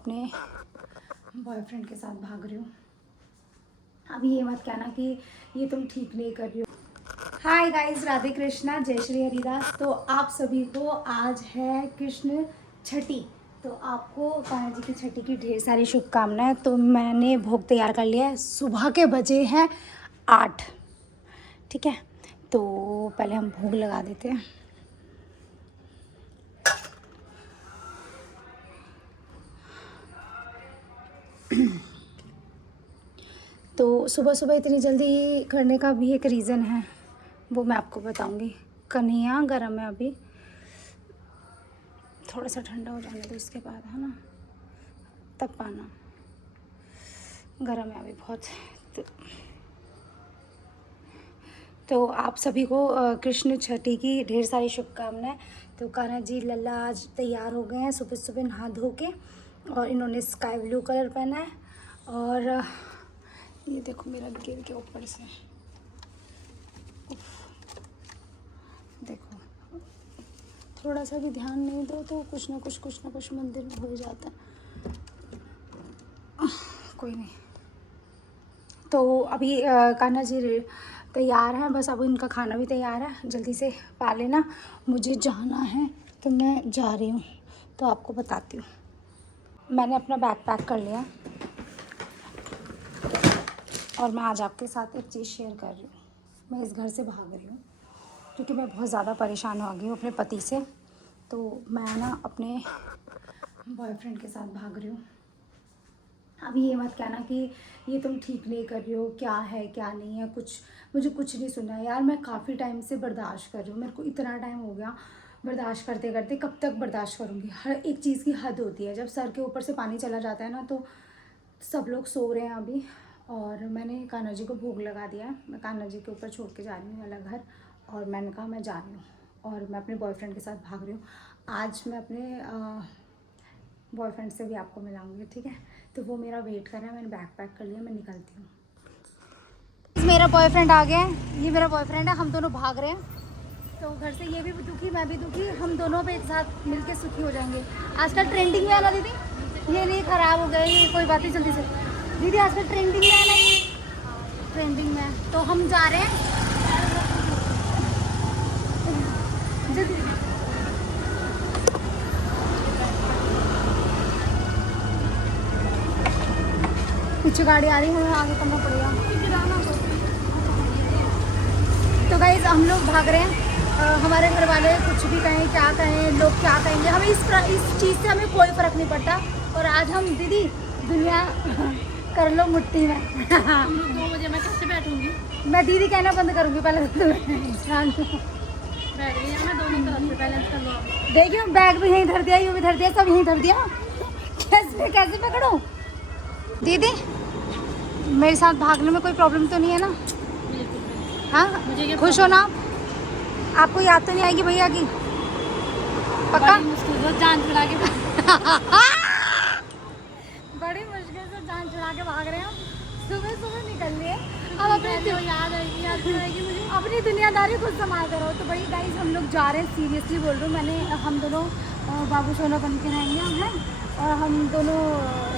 अपने बॉयफ्रेंड के साथ भाग रही हूँ। अभी ये मत कहना कि ये तुम ठीक नहीं कर रही हो। हाय गाइस, राधे कृष्णा, जय श्री हरिदास। तो आप सभी को आज है कृष्ण छठी, तो आपको कान्हा जी की छठी की ढेर सारी शुभकामनाएं। तो मैंने भोग तैयार कर लिया है। सुबह के बजे हैं 8। ठीक है, तो पहले हम भोग लगा देते हैं। तो सुबह सुबह इतनी जल्दी करने का भी एक रीज़न है, वो मैं आपको बताऊंगी। कन्हैया गर्म है, अभी थोड़ा सा ठंडा हो जाने दो, उसके बाद है ना, तब पाना। गर्म है अभी बहुत। तो आप सभी को कृष्ण छठी की ढेर सारी शुभकामनाएं। तो कान्हा जी लल्ला आज तैयार हो गए हैं सुबह सुबह नहा धो के, और इन्होंने स्काई ब्लू कलर पहना है। और ये देखो मेरा गिर के ऊपर से, देखो थोड़ा सा भी ध्यान नहीं दो तो कुछ ना कुछ मंदिर में हो जाता है। कोई नहीं। तो अभी कान्हा जी तैयार हैं, बस अब इनका खाना भी तैयार है, जल्दी से पा लेना। मुझे जाना है तो मैं जा रही हूँ, तो आपको बताती हूँ। मैंने अपना बैग पैक कर लिया और मैं आज आपके साथ एक चीज़ शेयर कर रही हूँ। मैं इस घर से भाग रही हूँ क्योंकि मैं बहुत ज़्यादा परेशान हो गई हूँ अपने पति से। तो मैं ना अपने बॉयफ्रेंड के साथ भाग रही हूँ। अभी ये मत कहना कि ये तुम ठीक नहीं कर रही हो, क्या है क्या नहीं है, मुझे कुछ नहीं सुना है यार। मैं काफ़ी टाइम से बर्दाश्त कर रही हूँ, मेरे को इतना टाइम हो गया बर्दाश्त करते करते। कब तक बर्दाश्त करूँगी? हर एक चीज़ की हद होती है। जब सर के ऊपर से पानी चला जाता है ना, तो सब लोग सो रहे हैं अभी, और मैंने कान्हा जी को भोग लगा दिया है। मैं कान्हा जी के ऊपर छोड़ के जा रही हूँ वाला घर, और मैंने कहा मैं जा रही हूँ, और मैं अपने बॉयफ्रेंड के साथ भाग रही हूँ। आज मैं अपने बॉयफ्रेंड से भी आपको मिलाऊंगी, ठीक है? तो वो मेरा वेट कर रहा है, मैंने बैग पैक कर लिया, मैं निकलती हूँ। मेरा बॉयफ्रेंड आ गया है, ये मेरा बॉयफ्रेंड है, हम दोनों भाग रहे हैं। तो घर से ये भी दुखी, मैं भी दुखी, हम दोनों पे एक साथ मिलके सुखी हो जाएंगे। आजकल ट्रेंडिंग में है ना दीदी, ये नहीं ख़राब हो गया ये, कोई बात नहीं, जल्दी से दीदी। आजकल ट्रेंडिंग में है ना ये, ट्रेंडिंग में है। तो हम जा रहे हैं जल्दी। पीछे गाड़ी आ रही है, हमें आगे करना पड़ेगा। तो गाइस हम लोग भाग रहे हैं। हमारे घर वाले कुछ भी कहें, क्या कहें, लोग क्या कहेंगे, हमें इस चीज़ से हमें कोई फ़र्क नहीं पड़ता। और आज हम दीदी दुनिया कर लो मुट्ठी में। 2 बजे मैं कैसे बैठूंगी? मैं दीदी कहना बंद करूँगी पहले तो। बैठ गई मैं दोनों तरफ से, बैलेंस कर लो। देखिए बैग भी यहीं धर दिया, यूँ भी धर दिया, सब यहीं धर दिया। कैसे पकड़ूं? दीदी मेरे साथ भागने में कोई प्रॉब्लम तो नहीं है ना? हाँ, खुश हो ना? आपको याद तो नहीं आएगी भैया की? पक्का? बड़ी मुश्किल से जान छुड़ा के बड़ी मुश्किल से जान छुड़ा के भाग रहे हैं हम। सुबह निकल लिए। अब अपनी याद आएगी मुझे। अपनी दुनियादारी खुद संभाल कर रहो। तो बड़ी गाइस हम लोग जा रहे हैं, सीरियसली बोल रही हूँ। मैंने हम दोनों बाबू सोना बन के रहेंगे हम, और हम दोनों,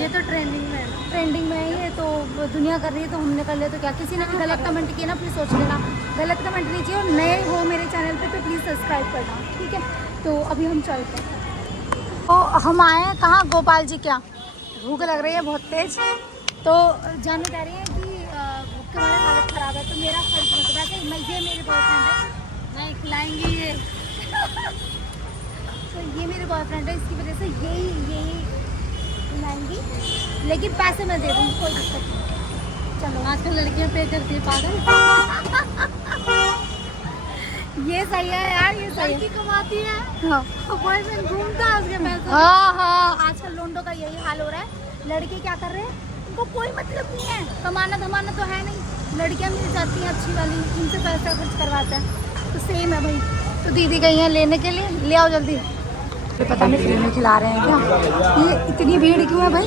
ये तो ट्रेंडिंग में है ये, तो दुनिया कर रही है तो हमने कर लिया। तो क्या किसी ने भी गलत कमेंट किया ना, प्लीज़ सोच लेना, गलत कमेंट नहीं चाहिए। और नए हो मेरे चैनल पे तो प्लीज़ सब्सक्राइब करना, ठीक है? तो अभी हम चलते हैं। तो हम आए हैं कहाँ? गोपाल जी। क्या भूख लग रही है बहुत तेज़। तो जानू कह रही है कि भूख के बारे में हालत ख़राब है, तो मेरा फर्ज मतलब है कि मैं, ये मेरे बॉयफ्रेंड है, नहीं खिलाएंगी ये। तो ये मेरे बॉयफ्रेंड है, इसकी वजह से यही खिलाएंगी, लेकिन पैसे मैं दे दूँगी, कोई दिक्कत नहीं। चलो, आजकल लड़कियां पे करती है पागल। ये सही है यार, ये सही लड़की है। कमाती है, हाँ बॉयफ्रेंड घूमता है उसके पैसे। हाँ, आजकल लोंडो का यही हाल हो रहा है। लड़के क्या कर रहे हैं, उनको कोई मतलब नहीं है, कमाना धमाना तो है नहीं, लड़कियां मिल जाती हैं अच्छी वाली, उनसे पैसा खर्च करवाते हैं। तो सेम है भाई। तो दीदी गई हैं लेने के लिए, ले आओ जल्दी। ये पता नहीं फ्री में खिला रहे हैं क्या? ये इतनी भीड़ क्यों है भाई?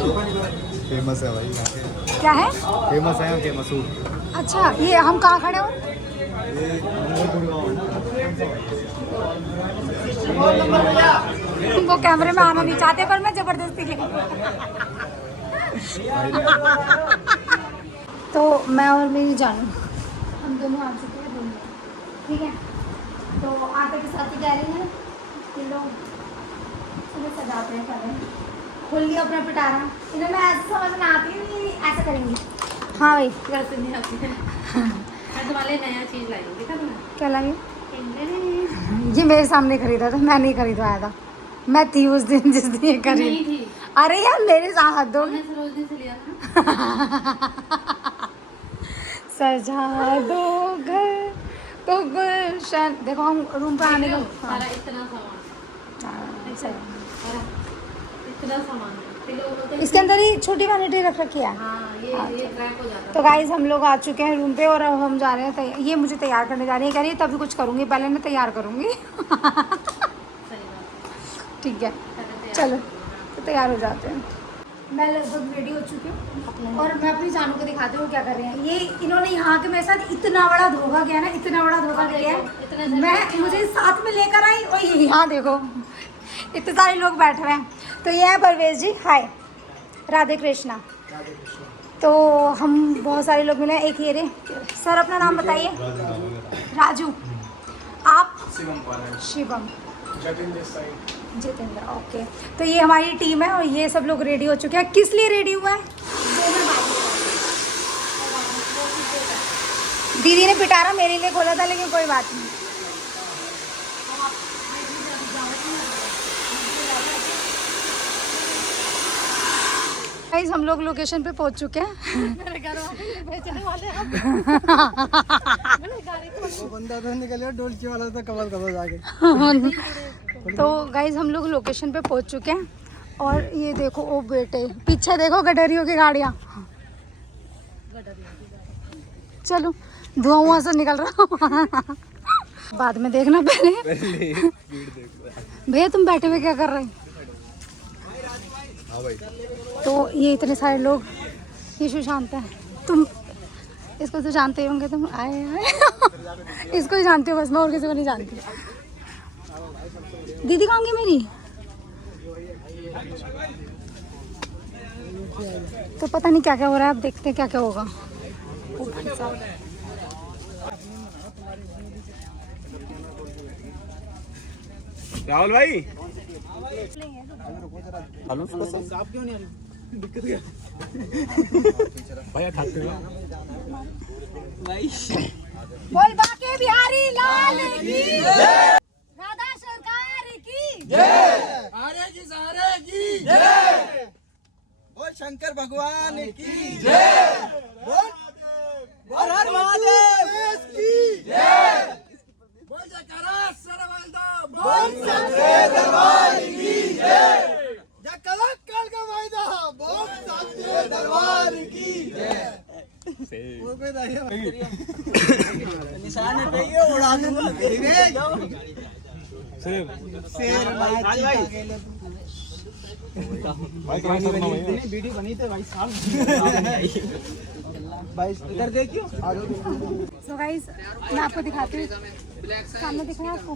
फेमस है भाई यहाँ के। क्या है? फेमस है यहाँ के मसूर। अच्छा, ये हम कहाँ खड़े हो? ये वो कैमरे में आना नहीं चाहते पर मैं जबरदस्ती ले तो मैं और मेरी जानू हम दोनों आ चुके हैं रूम में, ठीक है। तो आटे के साथ ही कह रही हैं कि लोग सुबह सजाते हैं पहले खोल लिया अपना पिटारा, इन्हें मैं ऐसे समझ में आती नहीं ऐसा करेंगी। हाँ भाई वैसे नहीं आती है। मैं तुम्हारे लिए नया चीज़ लाई हूँ, देखा तुमने? क्या लगे? ये मेरे सामने खरीदा था, मैं नहीं खरीदवाया था, मैं थी उस दिन जिस दिन ये नहीं खरीद। थी, अरे यार मेरे साथ हद दो मैंने सरोजनी से लिया था। सजा दो घर तो गुलशन। देखो हम रूम पे आने का सारा इतना सामान, इतना सामान है। इसके अंदर ही छोटी वैनिटी रख रखी है। हाँ, ये ट्रैक हो जाता तो गाइज हम लोग आ चुके हैं रूम पे और अब हम जा रहे हैं ये मुझे तैयार करने जा रही है, कह रही है तभी कुछ करूँगी, पहले मैं तैयार करूँगी। ठीक है चलो तो तैयार हो जाते हैं। मैं लगभग रेडी हो चुकी हूँ और मैं अपनी जानू को दिखाती हूँ क्या कर रहे हैं ये। इन्होंने यहाँ के मेरे साथ इतना बड़ा धोखा किया ना, इतना बड़ा धोखा किया है। मैं मुझे साथ में लेकर आई और ये यहाँ देखो इतने सारे लोग बैठे हुए हैं। तो ये है परवेश जी, हाय, राधे कृष्णा। तो हम बहुत सारे लोग मिले, एक ये रे सर अपना नाम बताइए। राजू, आप? शिवम, जितेंद्र, ओके। तो ये हमारी टीम है और ये सब लोग रेडी हो चुके हैं। किस लिए रेडी हुआ है? दीदी ने पिटारा मेरे लिए खोला था लेकिन कोई बात नहीं। गाइस हम लोग लोकेशन पे पहुंच चुके हैं। मेरे घर बेचने वाले हैं। वो बंदा तो निकले डोलची वाला तो कमल जाके। तो गाइज हम लोग लोकेशन पे पहुंच चुके हैं और ये देखो ओ बेटे पीछे देखो गडरियों की गाड़ियाँ। चलो धुआं से निकल रहा बाद में देखना पहले भैया तुम बैठे हुए क्या कर रहे हैं? तो ये इतने सारे लोग, ये सुशांत है, तुम इसको तो जानते ही होंगे, तुम आए इसको ही जानते हो बस, मैं और किसी को नहीं जानती। दीदी कहाँ गई मेरी? तो पता नहीं क्या क्या हो रहा है, अब देखते हैं क्या क्या होगा। ओ भाई साहब, राहुल भाई आप क्यों नहीं आ रही? दिक्कत क्या? भैया ठाकते हो बोल बाके बिहारी लाल की राधा सरकार की आरे की सारे की बोल शंकर भगवान की बोल हर महादेव की बोल जयकारा सरवैदा बोल सच्चे दरबार की जयकारा काल का वायदा बोल सच्चे दरबार की निशान पे ये उड़ा दूंगा शेर वीडियो बनी थे भाई साहब भाई इधर देखियो। सो गाइस मैं आपको दिखाती हूँ, सामने दिख रहा है आपको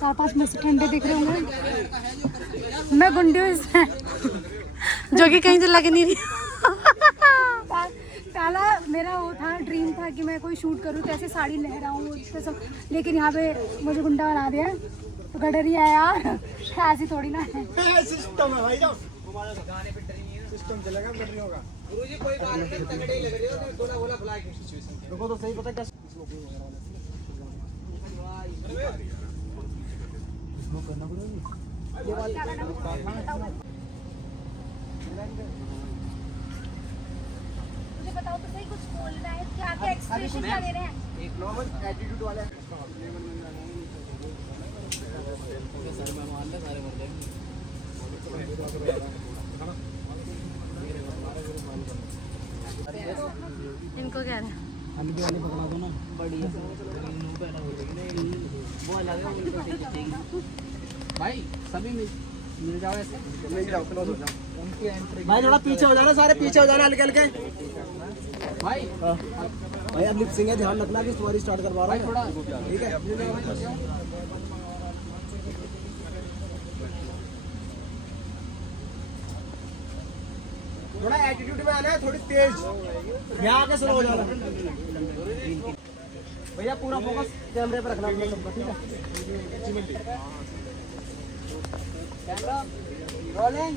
4-5 में से ठंडे दिख रहे होंगे। मैं गुंडी हूँ इसमें जो कि कहीं से लग नहीं रही। पहला मेरा वो था, ड्रीम था कि मैं कोई शूट करूँ तो ऐसे साड़ी लहराऊँ सब, लेकिन यहाँ पे मुझे गुंडा बना दिया है तो गडर ही है यार, ऐसी थोड़ी ना है। सिस्टम है भाई जाओ सिस्टम चलेगा कर नहीं होगा गुरुजी कोई बात नहीं तगड़े लग रहे हो थोड़ा बोला भला की सिचुएशन देखो तो सही पता क्या इसको करना पड़ेगा ये वाला मुझे बताओ तो सही, कुछ बोलना है क्या, क्या एक्सप्रेशन क्या दे रहे हैं? एक नॉर्मल एटीट्यूड वाला इनको क्या है? वाली पकड़ा दो ना बढ़िया वो अलग है भाई सभी मिल जाओ ऐसे मिल जाओ क्लोज हो जाओ उनकी एंट्री भाई थोड़ा पीछे हो जाना, सारे पीछे हो जाना हल्के हल्के भाई भाई अब लिप सिंग है, ध्यान रखना कि स्टोरी स्टार्ट करवा रहा है थोड़ा ठीक है। थोड़ा एटीट्यूड में आना है, थोड़ी तेज। यहाँ आके स्लो हो जाना। भैया पूरा फोकस कैमरे पर रखना अपना सबका, ठीक है? Camera rolling.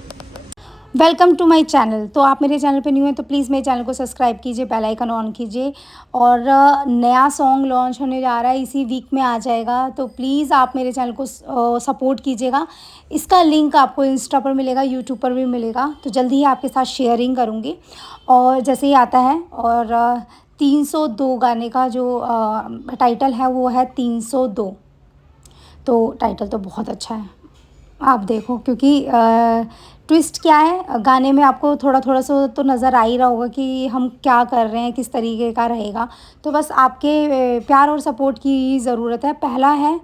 Welcome to my channel. तो आप मेरे चैनल पे न्यू हैं तो प्लीज़ मेरे चैनल को सब्सक्राइब कीजिए, बेल आइकन ऑन कीजिए। और नया सॉन्ग लॉन्च होने जा रहा है, इसी वीक में आ जाएगा, तो प्लीज़ आप मेरे चैनल को सपोर्ट कीजिएगा। इसका लिंक आपको इंस्टा पर मिलेगा, यूट्यूब पर भी मिलेगा, तो जल्दी ही आपके साथ शेयरिंग करूँगी और जैसे ही आता है। और 302 गाने का जो टाइटल है वो है 302। तो टाइटल तो बहुत अच्छा है, आप देखो, क्योंकि ट्विस्ट क्या है गाने में आपको थोड़ा थोड़ा सा तो नज़र आ ही रहा होगा कि हम क्या कर रहे हैं, किस तरीके का रहेगा। तो बस आपके प्यार और सपोर्ट की ज़रूरत है। पहला है,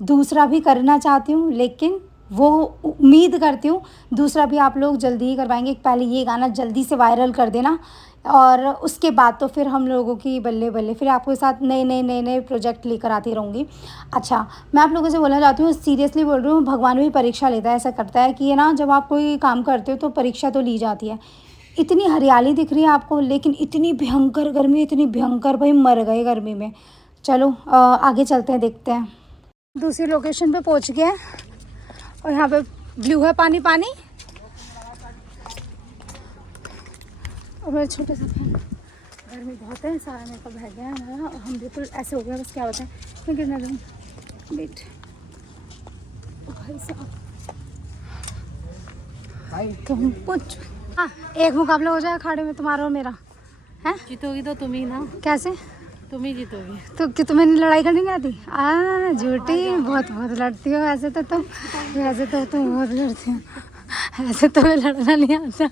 दूसरा भी करना चाहती हूँ, लेकिन वो उम्मीद करती हूँ दूसरा भी आप लोग जल्दी ही करवाएंगे। पहले ये गाना जल्दी से वायरल कर देना और उसके बाद तो फिर हम लोगों की बल्ले बल्ले, फिर आपके साथ नए प्रोजेक्ट लेकर आती रहूँगी। अच्छा, मैं आप लोगों से बोलना चाहती हूँ, सीरियसली बोल रही हूँ, भगवान भी परीक्षा लेता है, ऐसा करता है कि ये ना, जब आप कोई काम करते हो तो परीक्षा तो ली जाती है। इतनी हरियाली दिख रही है आपको, लेकिन इतनी भयंकर गर्मी, इतनी भयंकर, भाई मर गए गर्मी में। चलो आगे चलते हैं, देखते हैं। दूसरी लोकेशन पे पहुँच गए हैं और यहाँ पे ब्लू है पानी पानी, और मेरे छोटे से गर्मी बहुत है, सारा मेकअप बह गया है हमारा और हम बिल्कुल ऐसे हो गया, बस क्या बताएं। मैं गिरना दूँ वेट भाई साहब, भाई तुम कुछ हाँ, एक मुकाबला हो जाए अखाड़े में तुम्हारा और मेरा, है? जीतोगी तो तुम ही ना, कैसे? तुम ही जीतोगी। तो कि तुम्हें लड़ाई करनी नहीं आती? झूठी, बहुत लड़ती हो वैसे तो तुम, वैसे तो तुम बहुत लड़ती हो, ऐसे तो मैं लड़ना नहीं आता।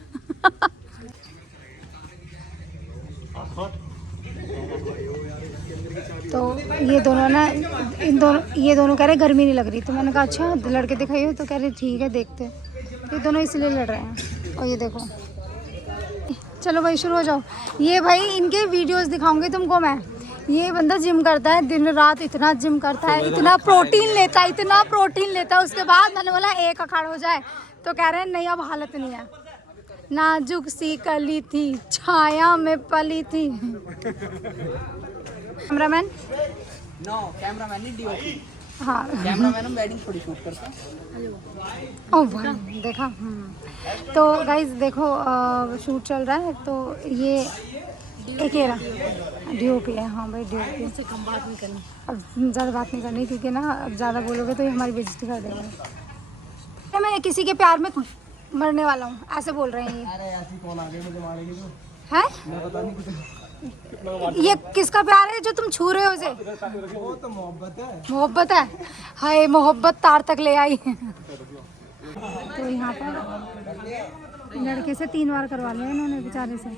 तो ये दोनों ना, ये दोनों कह रहे गर्मी नहीं लग रही, तो मैंने कहा अच्छा लड़के दिखाइए, तो कह रहे ठीक है देखते। ये दोनों इसलिए लड़ रहे हैं। और ये देखो, चलो भाई शुरू हो जाओ। ये भाई इनके वीडियोस दिखाऊंगी तुमको मैं। ये बंदा जिम करता है दिन रात, इतना जिम करता है, इतना प्रोटीन लेता है, इतना प्रोटीन लेता है। उसके बाद मैंने बोला एक अखाड़ा हो जाए, तो कह रहे हैं नहीं अब हालत नहीं है, नाजुक सी कली थी, छाया में पली थी। कैमरामैन? नो, कैमरामैन नहीं, डीओपी। हाँ, कैमरामैन हम वेडिंग थोड़ी शूट करते हैं। ओह भाई देखा। तो गाइस देखो, शूट चल रहा है, तो ये एक ही डीओपी है। हाँ भाई डीओपी, मुझसे कम बात नहीं करनी। अब ज़्यादा बात नहीं करनी, क्योंकि ना अब ज़्यादा बोलोगे तो ये हमारी बेइज्जती कर देंगे। मैं किसी के प्यार में मरने वाला हूँ, ऐसे बोल रहे हैं ये। अरे ऐसी कौन आ गई मुझे मारेगी तो? है मैं पता नहीं कुछ। ये किसका प्यार है जो तुम छू रहे हो उसे? वो तो मोहब्बत है। मोहब्बत है, हाय मोहब्बत तार तक ले आई। तो यहाँ पर लड़के से 3 बार करवा लिया इन्होंने बेचारे से,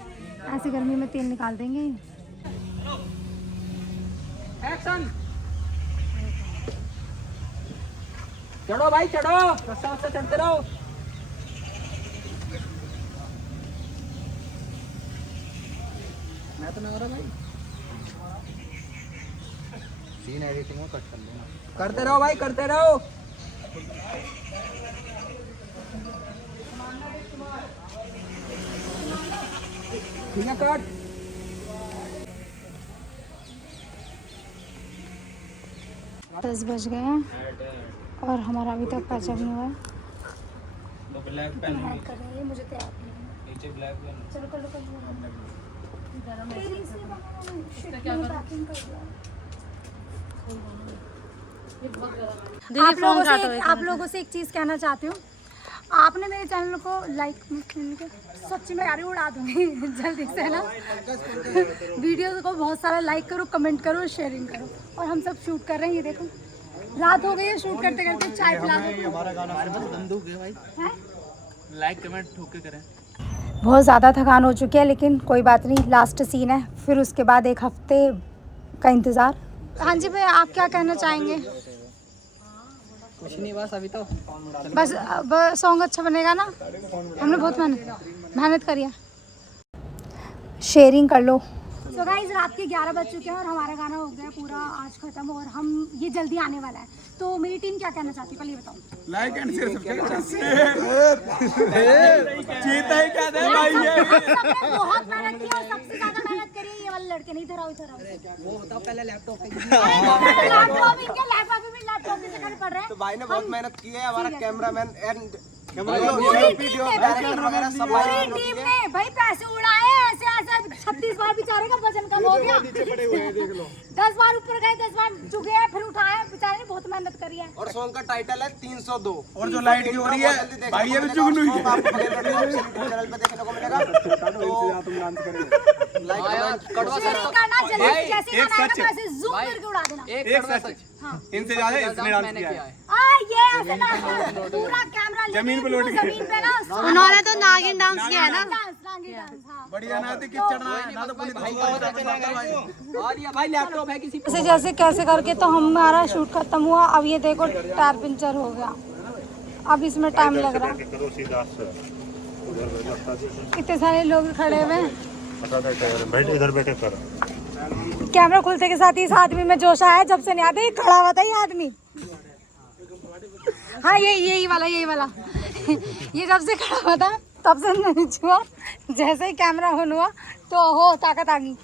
ऐसी गर्मी में 3 निकाल देंगे। एक्शन। चढ़ो भाई चढ़ो, रास्ता चढ़ते रहो। मैं तो नहीं हो रहा भाई। सीन एडिटिंग में कट कर लेना। करते रहो भाई, करते रहो। ठीक है कट। 10 बज गए हैं और हमारा अभी तक पैचअप नहीं हुआ है। तो ब्लैक पेन कर रही है, मुझे तैयार नहीं है। नीचे ब्लैक पेन। चलो कर लो कर लो। आप लोगों से एक चीज़ कहना चाहती हूँ, आपने मेरे चैनल को लाइक, सच्ची में यार उड़ा दूंगी जल्दी से ना। वीडियो को बहुत सारा लाइक करो, कमेंट करो, शेयरिंग करो। और हम सब शूट कर रहे हैं, ये देखो रात हो गई है, शूट करते करते चाय पिला दो। हमारा गाना बंदूक है भाई। हैं? लाइक कमेंट ठोक के करें। बहुत ज़्यादा थकान हो चुकी है, लेकिन कोई बात नहीं, लास्ट सीन है, फिर उसके बाद 1 हफ्ते का इंतज़ार। हाँ जी भैया, आप क्या कहना चाहेंगे? कुछ नहीं, बस अभी तो बस सॉन्ग अच्छा बनेगा ना, हमने बहुत मेहनत करी है। शेयरिंग कर लो, तो गाइस रात के 11 बज चुके हैं और हमारा गाना हो गया पूरा आज खत्म और हम ये जल्दी आने वाला है। तो मेरी टीम क्या कहना चाहती है पहले ये बताओ। लाइक एंड शेयर जीता ही क्या दे भाई ये सबने बहुत मेहनत की और सबसे ज्यादा मेहनत करी है ये वाले लड़के। नहीं इधर आओ इधर आओ। वो बताओ पहले लैपटॉप लैपटॉप से करने पड़ रहे हैं। तो भाई ने बहुत मेहनत की है, हमारा कैमरामैन एंड पूरी टीम ने भाई पैसे उड़ाए ऐसे ऐसे 36 बार बेचारे का वजन कम हो गया। 10 बार ऊपर गए 10 बार झुके हैं फिर उठाए। बेचारे ने बहुत मेहनत करी है। और सॉन्ग का टाइटल है 302। और जो लाइट की हो रही है भाई ये भी जुगनू ही है। आपको चैनल पे देखने को मिलेगा। तो लाइक कड़वा शेयर करना जल्दी जैसे एक गाना आएगा सच है। वैसे जूम करके उड़ा देना। एक एक कड़वा सच सच इनसे ज्यादा इसने डांस किया है। ये ऐसे ना पूरा कैमरा लेके जमीन पे लौट गए। जमीन पे ना उन्होंने तो नागिन डांस किया है ना। नागिन डांस हाँ। बढ़िया ना थी किचड़ ना तो पुलिस भाई और ये भाई लैपटॉप है किसी जैसे जैसे कैसे करके तो हमारा शूट खत्म हुआ। अब ये देखो टायर पंचर हो गया। अब इसमें टाइम लग रहा है। इतने सारे लोग खड़े हुए हैं। बैठ इधर बैठे कर। कैमरा खुलते के साथ ही इस आदमी में जोश आया। जब से नहीं आता ये खड़ा हुआ था ये आदमी। हाँ यही वाला ये जब से खड़ा हुआ था तब से नहीं छुआ। जैसे ही कैमरा ऑन हुआ तो हो ताकत आ गई।